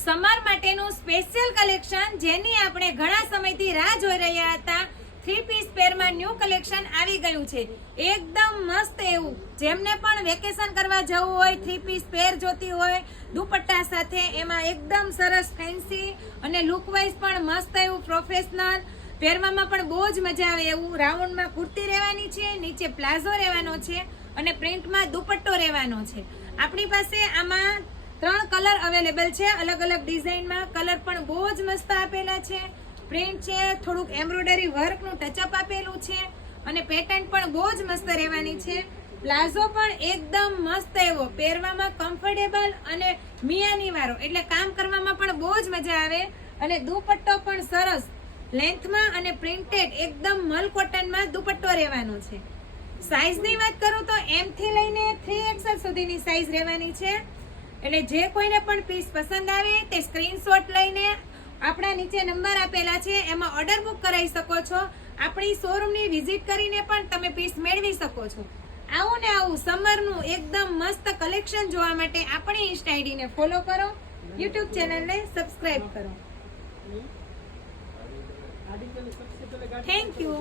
Summer માટેનું special collection જેની આપણે ઘણા સમયથી રાહ જોઈ રહ્યા હતા. 3 પીસ પેરમાં ન્યૂ કલેક્શન આવી ગયું છે. એકદમ મસ્ત એવું, જેમને પણ વેકેશન કરવા જવું હોય, 3 પીસ પેર જોતી હોય દુપટ્ટા સાથે, એમાં એકદમ સરસ ફેન્સી અને લુક વાઇઝ પણ મસ્ત એવું પ્રોફેશનલ, પહેરવામાં પણ બહુ જ મજા આવે એવું. રાઉન્ડમાં કુર્તી રહેવાની છે, નીચે પ્લાઝો રહેવાનો છે અને પ્રિન્ટમાં દુપટ્ટો રહેવાનો છે. આપણી પાસે આમાં 3 કલર અવેલેબલ છે, અલગ અલગ ડિઝાઇનમાં. કલર પણ બહુ જ મસ્ત આપેલા છે. પ્રિન્ટ છે, થોડુંક એમ્બ્રોઇડરી વર્કનું ટચઅપ આપેલું છે અને પેટર્ન પણ બહુ જ મસ્ત રહેવાની છે. પ્લાઝો પણ એકદમ મસ્ત એવો, પહેરવામાં કમ્ફર્ટેબલ અને મિયાની વાળો, એટલે કામ કરવામાં પણ બહુ જ મજા આવે. અને દુપટ્ટો પણ સરસ લેન્થમાં અને પ્રિન્ટેડ એકદમ મલ કોટનમાં દુપટ્ટો રહેવાનો છે. સાઈઝની વાત કરું તો M થી લઈને 3XL સુધીની સાઈઝ રહેવાની છે. એટલે જે કોઈને પણ પીસ પસંદ આવે તે સ્ક્રીનશોટ લઈને આપણા નીચે નંબર આપેલા છે એમાં ઓર્ડર બુક કરાવી શકો છો. આપણી શોરૂમની વિઝિટ કરીને પણ તમે પીસ મેળવી શકો છો. આવું ને આવું સમરનું એકદમ મસ્ત કલેક્શન જોવા માટે આપણી ઇન્સ્ટા આઈડીને ફોલો કરો, યુટ્યુબ ચેનલને સબસ્ક્રાઇબ કરો. Thank you.